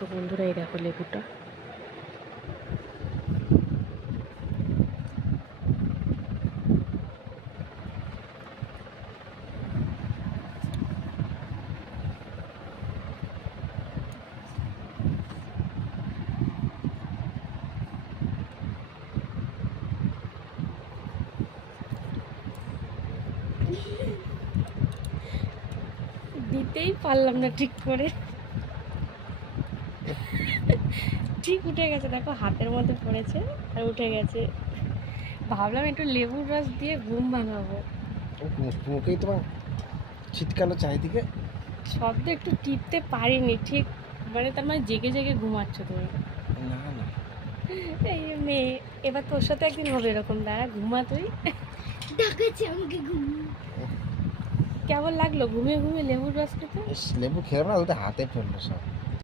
তো বন্ধুরা, এই দেখো লেবুটা। দিতেই পারলাম না ঠিক করে, ঠিক উঠে গেছে। দেখো হাতের মধ্যে পড়েছে আর উঠে গেছে। ভাবলাম একটু লেবুর রস দিয়ে ঘুম ভাঙাবো। মুখেই তোমার ছিটকালো চারিদিকে। শব্দ একটু টিপতে পারিনি ঠিক, মানে তার মানে জেগে জেগে ঘুমাচ্ছ তুমি। না না, এই মেয়ে, এবার তোর সাথে একদিন হবে এরকম। দাঁড়া, ঘুমা তুই। ডাকাচ্ছে আমাকে ঘুম। কেমন লাগলো ঘুমিয়ে ঘুমিয়ে লেবুর রস খেতে? লেবু খেলাম না, ওটা হাতে পড়লো সব।